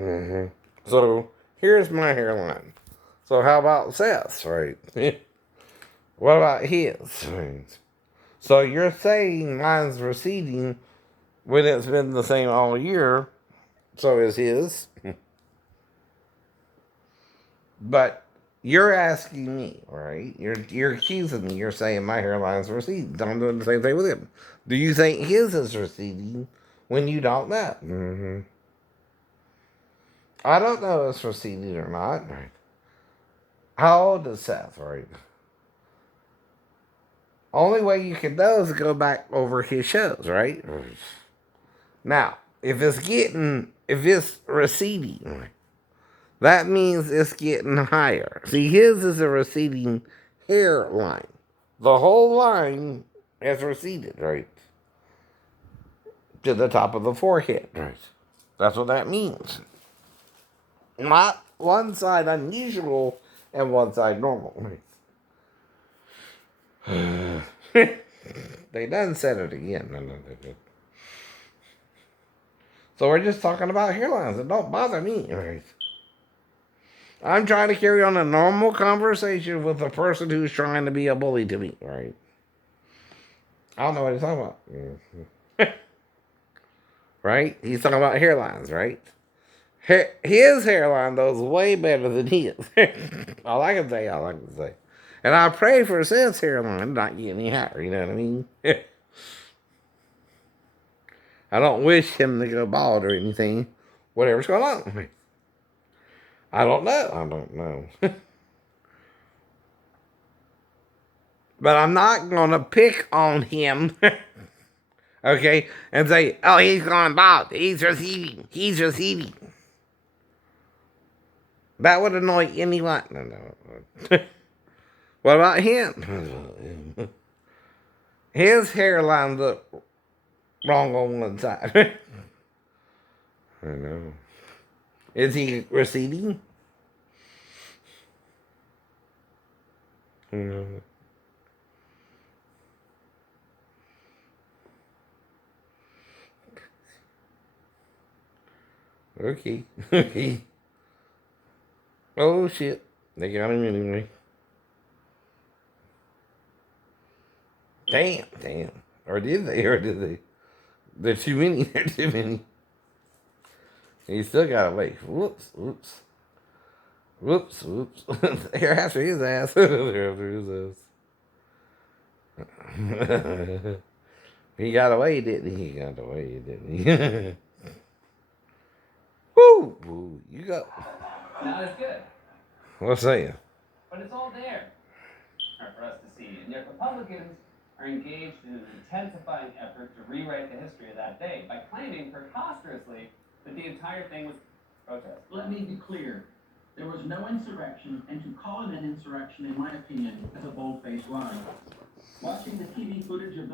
Mm-hmm. So here's my hairline. So how about Seth's, right? What about his? Right? So you're saying mine's receding when it's been the same all year. So is his. But you're asking me, right? You're accusing me. You're saying my hairline's receding. I'm doing the same thing with him. Do you think his is receding when you don't know? Mm-hmm. I don't know if it's receding or not. Right. How old is Seth? Right. Only way you can know is to go back over his shows, right? Now, if it's receding, that means it's getting higher. See, his is a receding hairline. The whole line has receded, right? To the top of the forehead. Right. That's what that means. Not one side unusual and one side normal. Right. They done said it again. No, they did. So we're just talking about hairlines. It don't bother me. Right. I'm trying to carry on a normal conversation with a person who's trying to be a bully to me. Right. I don't know what he's talking about. Right? He's talking about hairlines, right? His hairline, though, is way better than his. All I can say, all I can say. And I pray for Seth's hairline not get any higher, you know what I mean? I don't wish him to go bald or anything. Whatever's going on. I don't know. I don't know. But I'm not going to pick on him, okay, and say, oh, he's going bald. He's receding. He's receding. That would annoy anyone. No. What about him? His hairline look wrong on one side. I know. Is he receding? No. Okay. Okay. Oh shit. They got him anyway. Damn. Or did they? There's too many. There's too many. He still got away. Whoops. They're after his ass. They're after his ass. He got away, didn't he? He got away, didn't he? Woo! You go. Not as good. What's that? But it's all there for us to see. And yet Republicans are engaged in an intensifying effort to rewrite the history of that day by claiming preposterously that the entire thing was protest. Let me be clear. There was no insurrection, and to call it an insurrection, in my opinion, is a bold-faced lie. Watching the TV footage of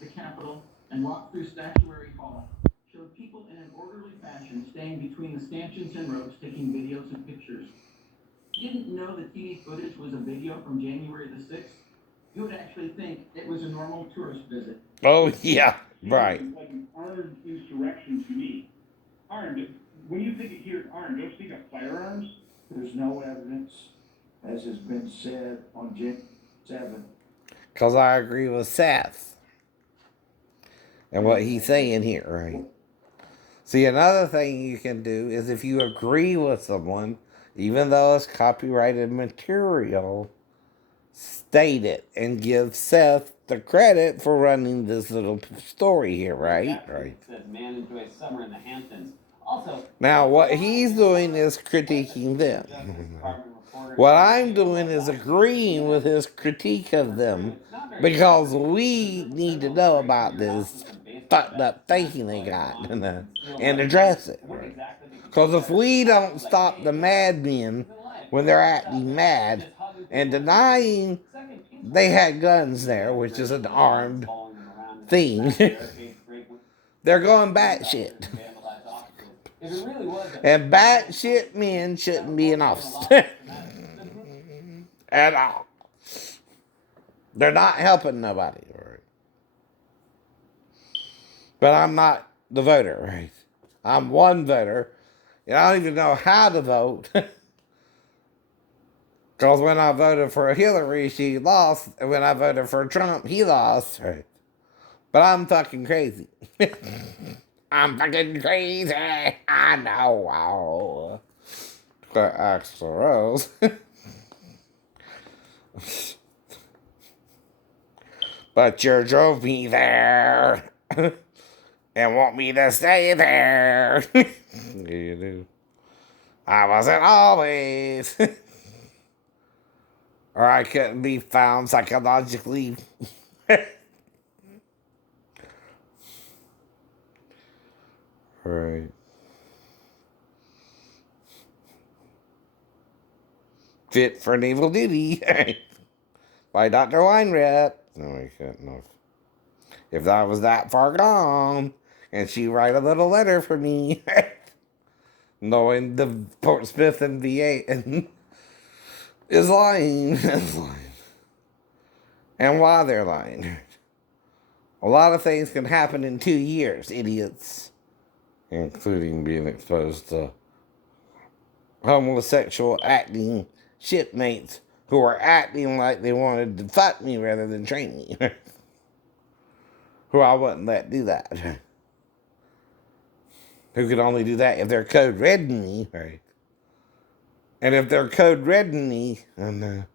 the Capitol and walk through Statuary Hall showed people in an orderly fashion staying between the stanchions and ropes taking videos and pictures. You didn't know the TV footage was a video from January the 6th? You would actually think it was a normal tourist visit. Oh, yeah, right. It's like an armed insurrection to me. Armed. When you think of here armed, don't you think of firearms? There's no evidence, as has been said on January 7th. Because I agree with Seth and what he's saying here, right? See, another thing you can do is if you agree with someone, even though it's copyrighted material, state it and give Seth the credit for running this little story here, right? Right. It says man enjoys summer in the Hamptons. Also, now what he's doing is critiquing them. What I'm doing is agreeing with his critique of them because we need to know about this fucked up thinking they got and address it. Because if we don't stop the madmen when they're acting mad and denying they had guns there, which is an armed thing, they're going batshit. And batshit men shouldn't be in office at all. They're not helping nobody. Right? But I'm not the voter, right? I'm one voter, And I don't even know how to vote. Because when I voted for Hillary, she lost. And when I voted for Trump, he lost. Right. But I'm fucking crazy. I'm fucking crazy. I know. The extra rose. But you drove me there. And want me to stay there. You do. I wasn't always. Or I couldn't be found psychologically. Right. Fit for naval duty. By Dr. Weinrep. No, I couldn't have. If I was that far gone, and she write a little letter for me, knowing the Portsmouth and VA and is lying. Is lying. And why they're lying. A lot of things can happen in 2 years, idiots. Including being exposed to homosexual acting shipmates who are acting like they wanted to fuck me rather than train me. Who I wouldn't let do that. Who could only do that if they're code redding me, right? And if they're code redding me, then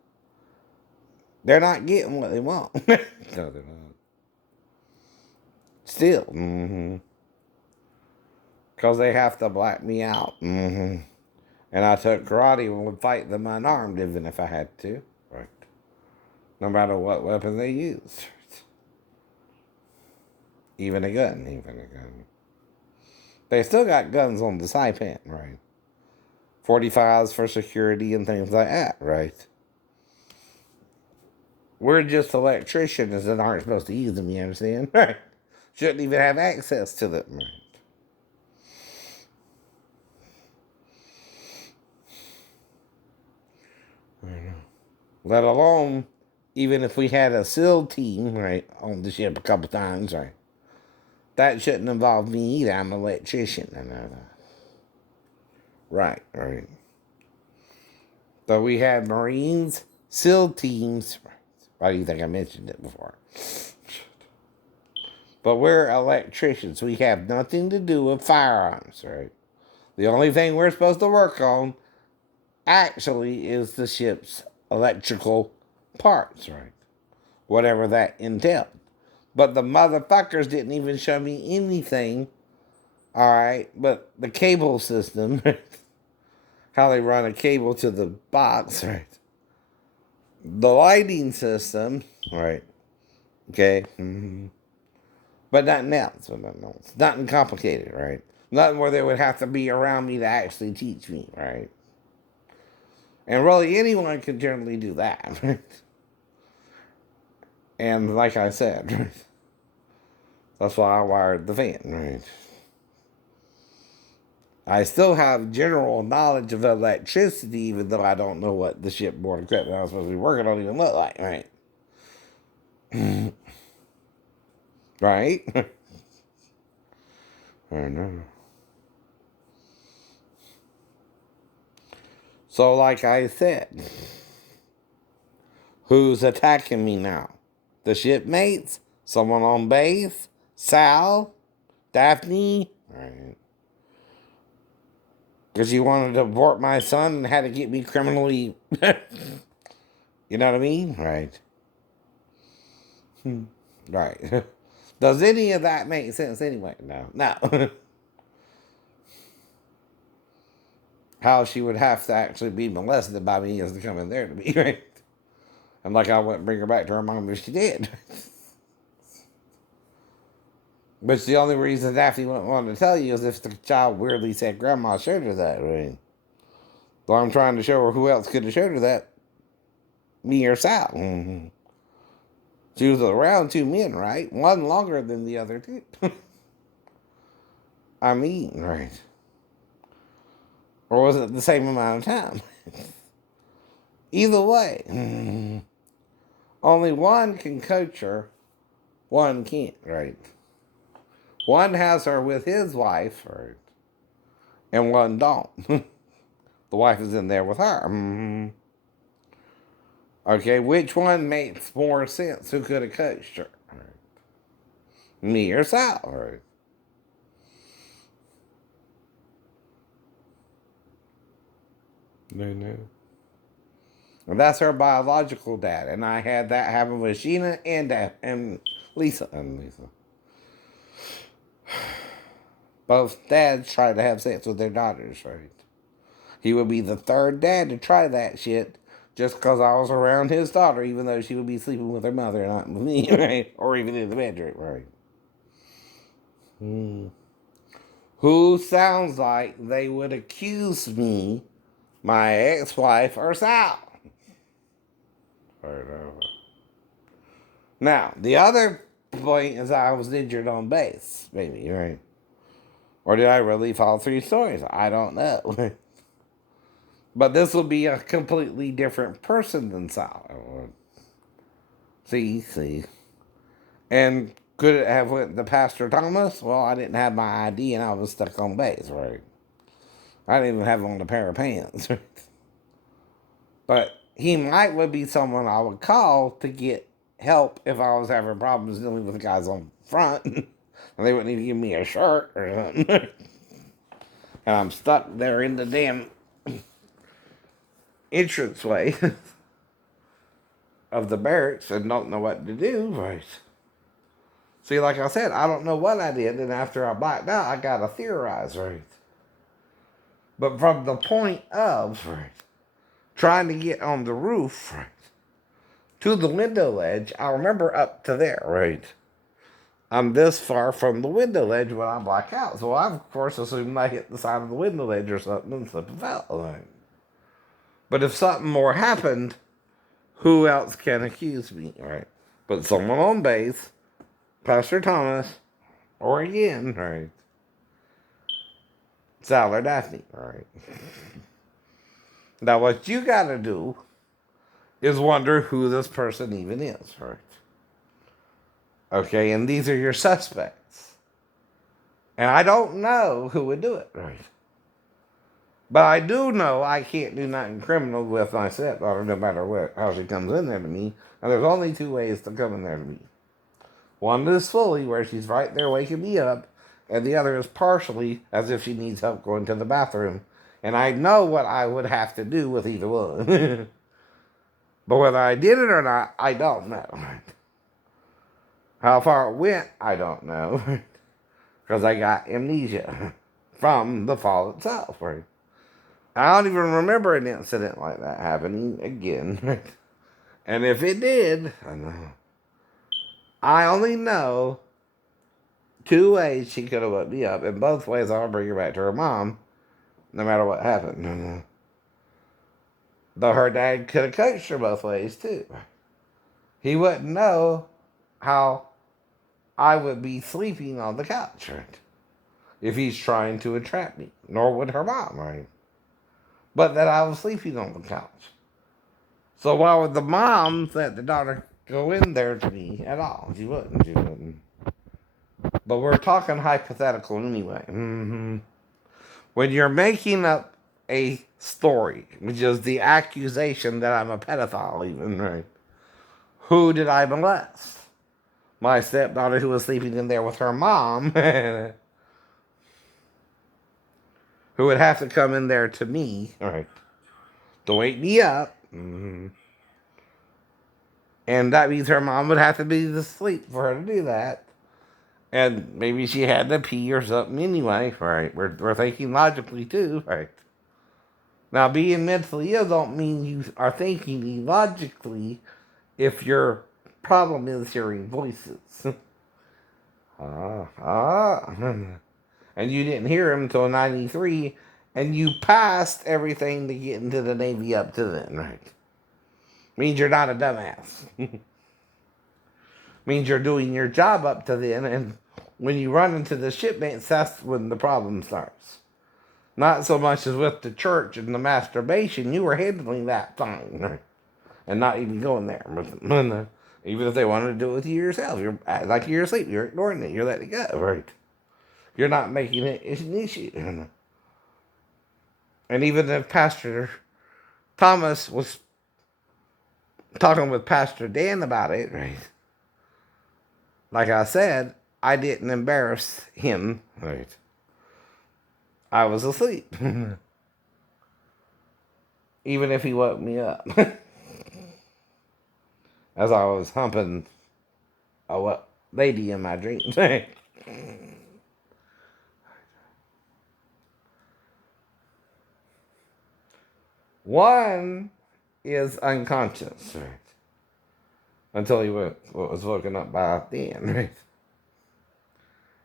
they're not getting what they want. No, they're not. Still, because they have to black me out. And I took karate and would fight them unarmed even if I had to. Right. No matter what weapon they used. Even a gun. They still got guns on the Saipan, right? 45s for security and things like that, right? We're just electricians that aren't supposed to use them, you understand? Right. Shouldn't even have access to them, right? Let alone, even if we had a SEAL team, right, on the ship a couple times, right? That shouldn't involve me either. I'm an electrician. I know that. Right. But we had Marines, SEAL teams. Why do you think I mentioned it before? But we're electricians. We have nothing to do with firearms, right? The only thing we're supposed to work on actually is the ship's electrical parts, right? Whatever that entailed. But the motherfuckers didn't even show me anything, all right? But the cable system, how they run a cable to the box, right? The lighting system, right? Okay. But nothing else. Nothing complicated, right? Nothing where they would have to be around me to actually teach me, right? And really, anyone can generally do that, right? And like I said, right? That's why I wired the fan, right? I still have general knowledge of electricity, even though I don't know what the shipboard equipment I was supposed to be working on even look like, right? Right? I know. So, like I said, who's attacking me now? The shipmates? Someone on base? Sal? Daphne? Right. Because you wanted to abort my son and had to get me criminally. You know what I mean? Right. Right. Does any of that make sense anyway? No. How she would have to actually be molested by me is to come in there to me, right? And like I wouldn't bring her back to her mom if she did. But the only reason Daphne wouldn't want to tell you is if the child weirdly said Grandma showed her that, right? So I'm trying to show her who else could have showed her that. Me or Sal. She was around 2 men, right? One longer than the other two. I mean, right. Or was it the same amount of time? Either way. Only one can coach her. One can't, right? One has her with his wife, right? and one don't. The wife is in there with her. Mm-hmm. Okay, which one makes more sense? Who could have coached her? Me or Sal? Right? No. And that's her biological dad. And I had that happen with Sheena and Lisa. Both dads tried to have sex with their daughters, right? He would be the third dad to try that shit just because I was around his daughter, even though she would be sleeping with her mother, not with me, right? Or even in the bedroom, right? Who sounds like they would accuse me, my ex-wife, or Sal? Now, the other point is I was injured on base, maybe, right? Or did I relive all three stories? I don't know. But this will be a completely different person than Sal. See. And could it have went to Pastor Thomas? Well, I didn't have my ID and I was stuck on base, right? I didn't even have on a pair of pants. But he might would be someone I would call to get help if I was having problems dealing with the guys on front. And they wouldn't even give me a shirt or something. And I'm stuck there in the damn entranceway of the barracks and don't know what to do, right? See, like I said, I don't know what I did, and after I blacked out, I got to theorize, right? But from the point of, right, trying to get on the roof, right, to the window ledge, I remember up to there, right? I'm this far from the window ledge when I black out, so I, of course, assumed I hit the side of the window ledge or something and slipped and fell, right? But if something more happened, who else can accuse me, right? But someone on base, Pastor Thomas, or again, right? Sal or Daphne, right? Now, what you gotta do is wonder who this person even is, right? Okay, and these are your suspects. And I don't know who would do it, right? But I do know I can't do nothing criminal with my stepdaughter no matter what, how she comes in there to me. And there's only two ways to come in there to me. One is fully, where she's right there waking me up, and the other is partially, as if she needs help going to the bathroom. And I know what I would have to do with either one. But whether I did it or not, I don't know. How far it went, I don't know. Because I got amnesia from the fall itself. Right? I don't even remember an incident like that happening again. And if it did, I only know two ways she could have woke me up. And both ways I'll bring her back to her mom, no matter what happened. Though her dad could have coached her both ways, too. He wouldn't know how I would be sleeping on the couch, right? If he's trying to entrap me. Nor would her mom, right? But that I was sleeping on the couch. So why would the mom let the daughter go in there to me at all? She wouldn't. But we're talking hypothetical anyway. Mm-hmm. When you're making up a story, which is the accusation that I'm a pedophile even, right? Who did I molest? My stepdaughter who was sleeping in there with her mom, who would have to come in there to me, right, to wake me up. Mm-hmm. And that means her mom would have to be asleep for her to do that. And maybe she had to pee or something anyway, right? We're thinking logically too, right? Now, being mentally ill don't mean you are thinking illogically if your problem is hearing voices. And you didn't hear him until 93, and you passed everything to get into the Navy up to then, right? Means you're not a dumbass. Means you're doing your job up to then, and when you run into the shipmates, that's when the problem starts. Not so much as with the church and the masturbation, you were handling that fine, right? And not even going there. Even if they wanted to do it with you yourself, you're like you're asleep, you're ignoring it, you're letting it go, right? You're not making it an issue. And even if Pastor Thomas was talking with Pastor Dan about it, right? Like I said, I didn't embarrass him, right? I was asleep. Even if he woke me up. As I was humping a lady in my dreams. One is unconscious, right? Until he was woken up by Dan, right?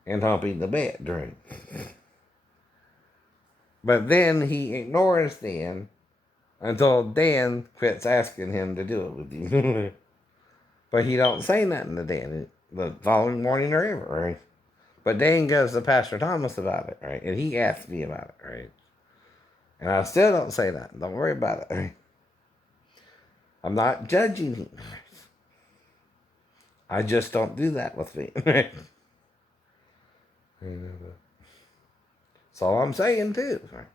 And humping the bed, right? But then he ignores Dan until Dan quits asking him to do it with you. But he don't say nothing to Dan the following morning or ever, right? But Dan goes to Pastor Thomas about it, right? And he asks me about it, right? And I still don't say nothing. Don't worry about it, right? I'm not judging him. I just don't do that with me. Right? That's all I'm saying, too. Right?